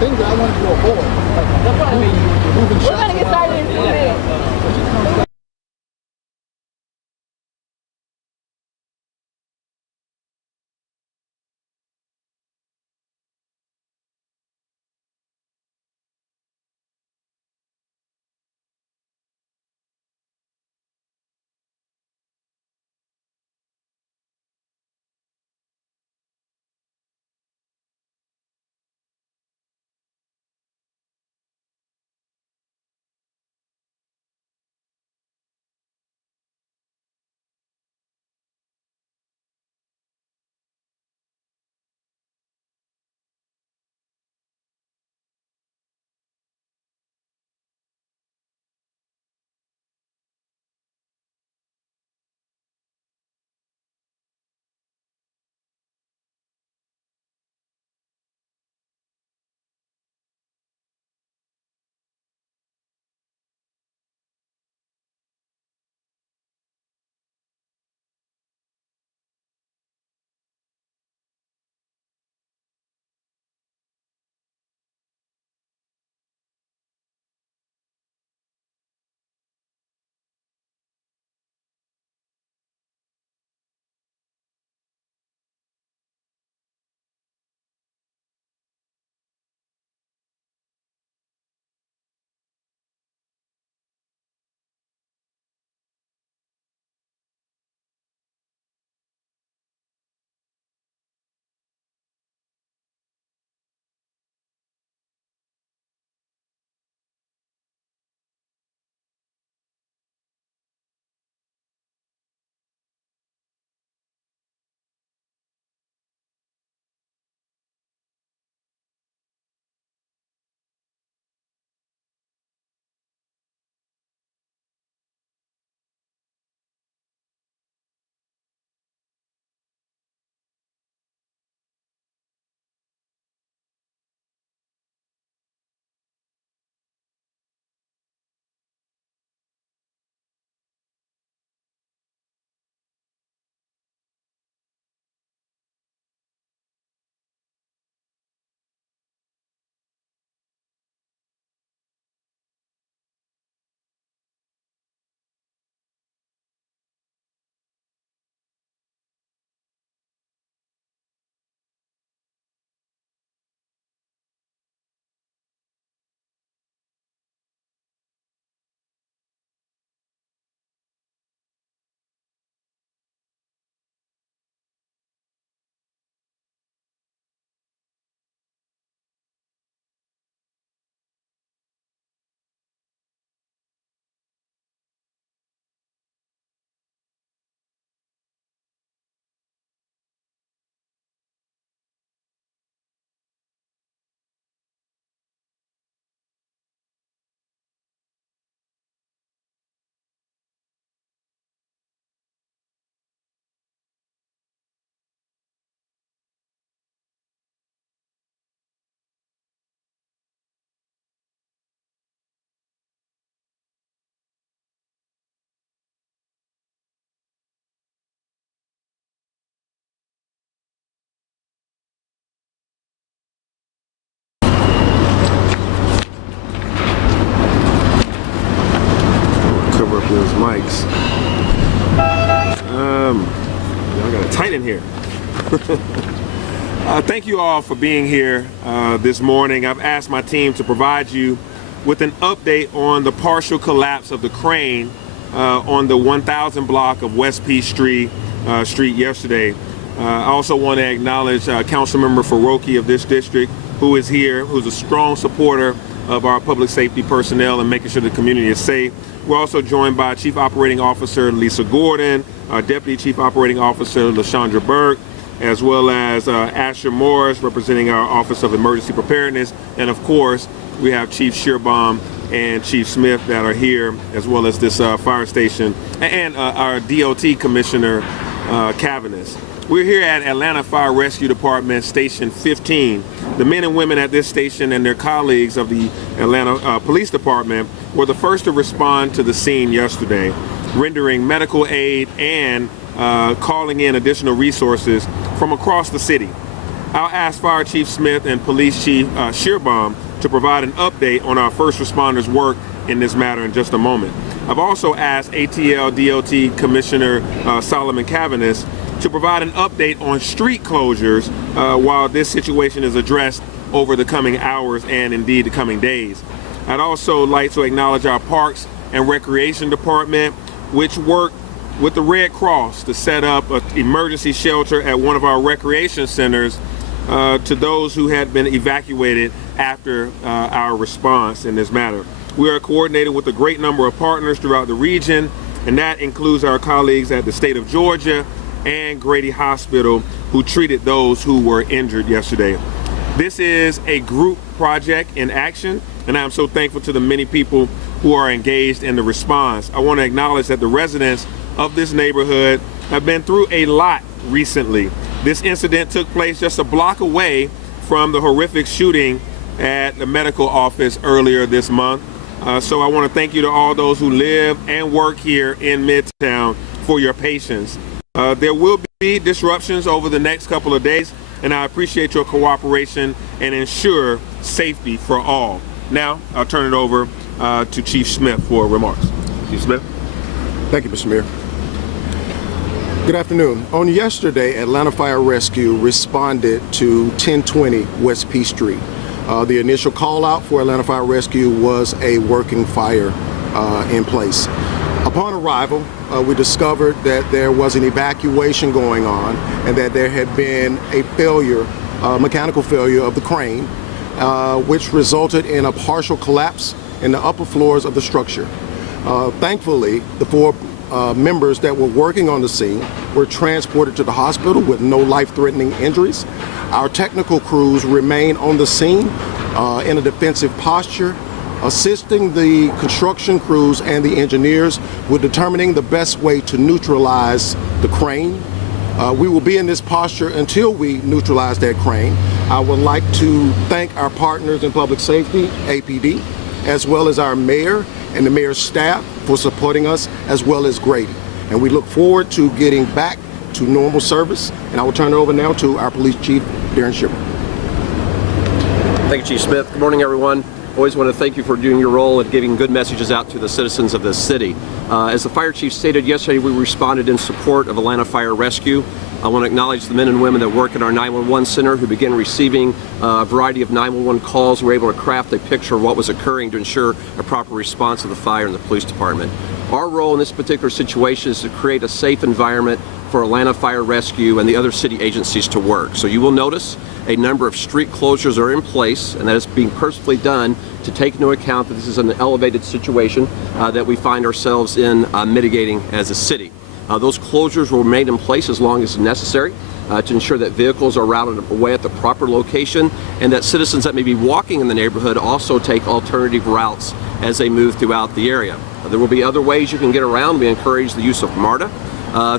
things that I wanted to avoid. Like, We're gonna get started in 2 minutes. Cover up those mics. Y'all gotta tighten here. Thank you all for being here this morning. I've asked my team to provide you with an update on the partial collapse of the crane on the 1000 block of West P Street yesterday. I also want to acknowledge Councilmember Faroki of this district, who is here, who's a strong supporter of our public safety personnel and making sure the community is safe. We're also joined by Chief Operating Officer Lisa Gordon, our Deputy Chief Operating Officer LaShondra Burke, as well as Asher Morris, representing our Office of Emergency Preparedness, and of course we have Chief Shearbaum and Chief Smith that are here, as well as this fire station, and our DOT Commissioner Cavanis. We're here at Atlanta Fire Rescue Department Station 15. The men and women at this station and their colleagues of the Atlanta Police Department were the first to respond to the scene yesterday, rendering medical aid and calling in additional resources from across the city. I'll ask Fire Chief Smith and Police Chief Shearbaum to provide an update on our first responders' work in this matter in just a moment. I've also asked ATL DOT Commissioner Solomon Cavanis to provide an update on street closures while this situation is addressed over the coming hours and indeed the coming days. I'd also like to acknowledge our Parks and Recreation Department, which worked with the Red Cross to set up an emergency shelter at one of our recreation centers to those who had been evacuated after our response in this matter. We are coordinated with a great number of partners throughout the region, and that includes our colleagues at the state of Georgia and Grady Hospital, who treated those who were injured yesterday. This is a group project in action, and I'm so thankful to the many people who are engaged in the response. I want to acknowledge that the residents of this neighborhood have been through a lot recently. This incident took place just a block away from the horrific shooting at the medical office earlier this month. So I want to thank you to all those who live and work here in Midtown for your patience. There will be disruptions over the next couple of days, and I appreciate your cooperation and ensure safety for all. Now, I'll turn it over to Chief Smith for remarks. Chief Smith. Thank you, Mr. Mayor. Good afternoon. On yesterday, Atlanta Fire Rescue responded to 1020 West P Street. The initial call out for Atlanta Fire Rescue was a working fire in place. Upon arrival, we discovered that there was an evacuation going on and that there had been a failure, mechanical failure of the crane, which resulted in a partial collapse in the upper floors of the structure. Thankfully, the four members that were working on the scene were transported to the hospital with no life-threatening injuries. Our technical crews remain on the scene in a defensive posture, assisting the construction crews and the engineers with determining the best way to neutralize the crane. We will be in this posture until we neutralize that crane. I would like to thank our partners in public safety, APD, as well as our mayor and the mayor's staff for supporting us, as well as Grady. And we look forward to getting back to normal service. And I will turn it over now to our police chief, Darren Shipper. Thank you, Chief Smith. Good morning, everyone. Always want to thank you for doing your role and getting good messages out to the citizens of this city. As the fire chief stated yesterday, we responded in support of Atlanta Fire Rescue. I want to acknowledge the men and women that work at our 911 center who began receiving a variety of 911 calls. We were able to craft a picture of what was occurring to ensure a proper response to the fire in the police department. Our role in this particular situation is to create a safe environment for Atlanta Fire Rescue and the other city agencies to work. So you will notice a number of street closures are in place, and that is being purposefully done to take into account that this is an elevated situation that we find ourselves in mitigating as a city. Those closures will remain in place as long as necessary to ensure that vehicles are routed away at the proper location and that citizens that may be walking in the neighborhood also take alternative routes as they move throughout the area. There will be other ways you can get around. We encourage the use of MARTA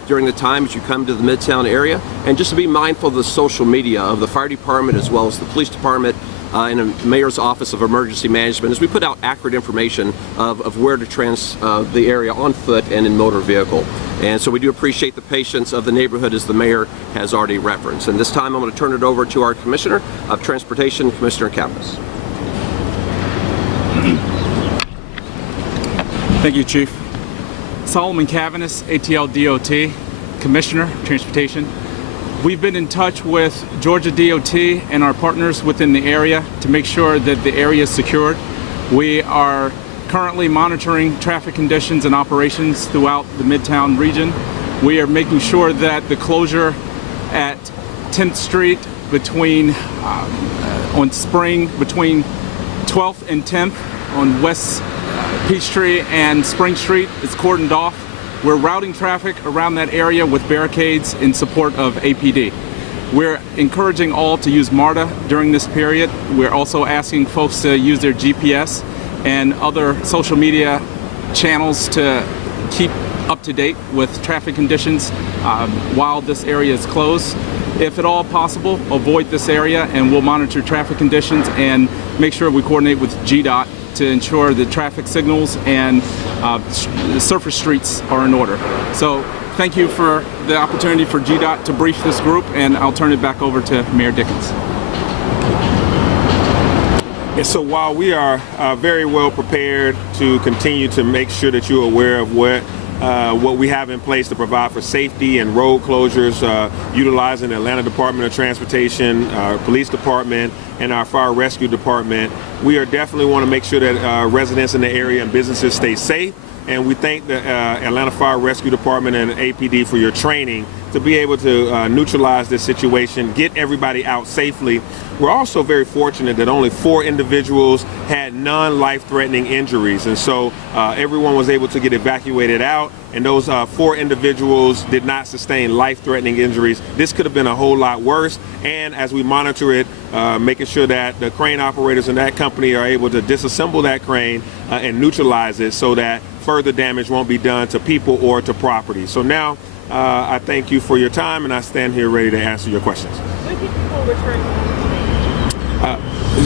during the time as you come to the Midtown area, and just to be mindful of the social media of the fire department as well as the police department and the Mayor's Office of Emergency Management as we put out accurate information of where to the area on foot and in motor vehicle. And so we do appreciate the patience of the neighborhood, as the mayor has already referenced. And this time I'm going to turn it over to our Commissioner of Transportation, Commissioner Cavanis. Thank you, Chief. Solomon Cavanis, ATL DOT, Commissioner of Transportation. We've been in touch with Georgia DOT and our partners within the area to make sure that the area is secured. We are currently monitoring traffic conditions and operations throughout the Midtown region. We are making sure that the closure at 10th Street on Spring between 12th and 10th on West Peachtree and Spring Street is cordoned off. We're routing traffic around that area with barricades in support of APD. We're encouraging all to use MARTA during this period. We're also asking folks to use their GPS and other social media channels to keep up to date with traffic conditions while this area is closed. If at all possible, avoid this area, and we'll monitor traffic conditions and make sure we coordinate with GDOT to ensure the traffic signals and surface streets are in order. So thank you for the opportunity for GDOT to brief this group, and I'll turn it back over to Mayor Dickens. And so while we are very well prepared to continue to make sure that you're aware of what we have in place to provide for safety and road closures, utilizing the Atlanta Department of Transportation, our police department, and our fire rescue department, we are definitely want to make sure that residents in the area and businesses stay safe. And we thank the Atlanta Fire Rescue Department and APD for your training to be able to neutralize this situation, get everybody out safely. We're also very fortunate that only 4 individuals had non-life-threatening injuries, and so everyone was able to get evacuated out, and those 4 individuals did not sustain life-threatening injuries. This could have been a whole lot worse, and as we monitor it, making sure that the crane operators in that company are able to disassemble that crane and neutralize it so that further damage won't be done to people or to property. So now I thank you for your time, and I stand here ready to answer your questions. When can people return home?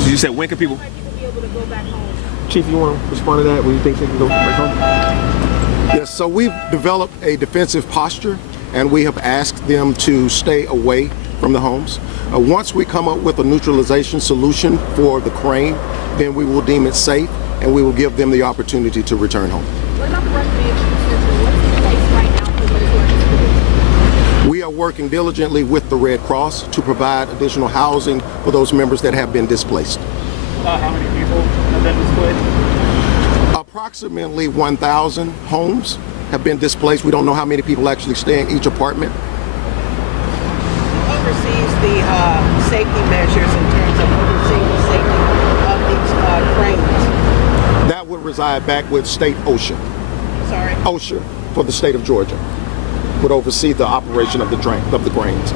You said when can people? When might people be able to go back home? Chief, you want to respond to that? When you think they can go back home? Yes, so we've developed a defensive posture, and we have asked them to stay away from the homes. Once we come up with a neutralization solution for the crane, then we will deem it safe, and we will give them the opportunity to return home. What about the recreation center? What's in place right now for those who are We are working diligently with the Red Cross to provide additional housing for those members that have been displaced. How many people have been displaced? Approximately 1,000 homes have been displaced. We don't know how many people actually stay in each apartment. Oversees the safety measures in terms of overseeing the safety of these cranes? That would reside back with state OSHA. Sorry? OSHA for the state of Georgia would oversee the operation of the cranes.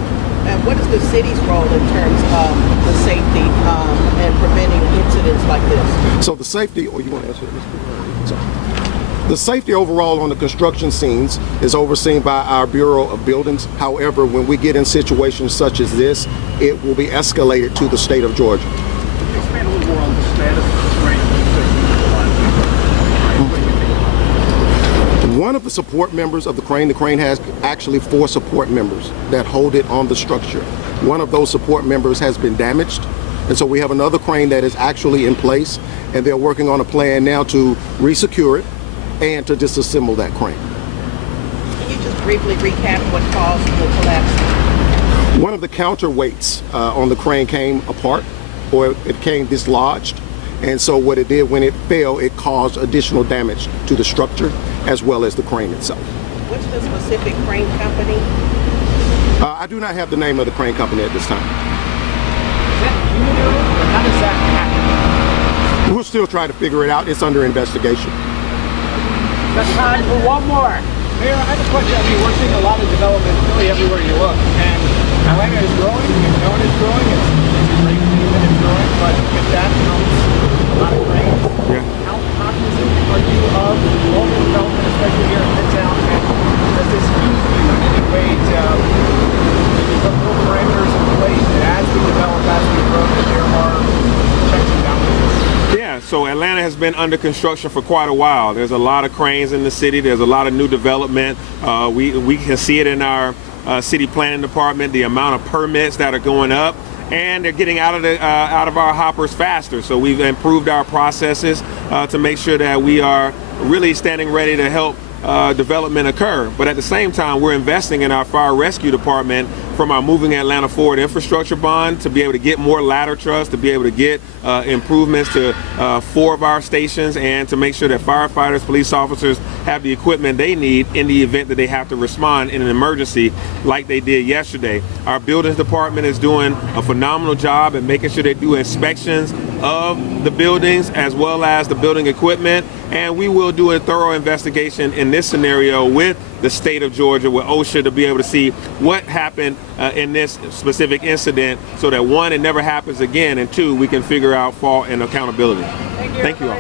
And what is the city's role in terms of the safety and preventing incidents like this? So the safety, or you want to answer this? Sorry. The safety overall on the construction scenes is overseen by our Bureau of Buildings. However, when we get in situations such as this, it will be escalated to the state of Georgia. Expand a little more on the status of the crane. One of the support members of the crane has actually 4 support members that hold it on the structure. One of those support members has been damaged, and so we have another crane that is actually in place, and they're working on a plan now to resecure it and to disassemble that crane. Can you just briefly recap what caused the collapse? One of the counterweights on the crane came apart, or it came dislodged, and so what it did when it fell, it caused additional damage to the structure as well as the crane itself. What's the specific crane company? I do not have the name of the crane company at this time. How does that happen? We'll still try to figure it out. It's under investigation. That's time for one more. Mayor, I have a question. I mean, we're seeing a lot of development really everywhere you look, and Atlanta is growing, Midtown is growing, it's a great city that is growing, but with that comes a lot of cranes. Yeah. How cognizant are you of local development, especially here in Midtown, and does this use you in any way to maybe put more parameters in place that as we develop, as we grow, that there are checks and balances? Yeah, so Atlanta has been under construction for quite a while. There's a lot of cranes in the city. There's a lot of new development. We can see it in our city planning department, the amount of permits that are going up, and they're getting out of our hoppers faster. So we've improved our processes to make sure that we are really standing ready to help development occur. But at the same time, we're investing in our fire rescue department from our Moving Atlanta Forward infrastructure bond to be able to get more ladder trucks, to be able to get improvements to 4 of our stations, and to make sure that firefighters, police officers have the equipment they need in the event that they have to respond in an emergency like they did yesterday. Our buildings department is doing a phenomenal job at making sure they do inspections of the buildings as well as the building equipment, and we will do a thorough investigation in this scenario with the state of Georgia, with OSHA, to be able to see what happened in this specific incident, so that 1, it never happens again, and 2, we can figure out fault and accountability. Thank you all.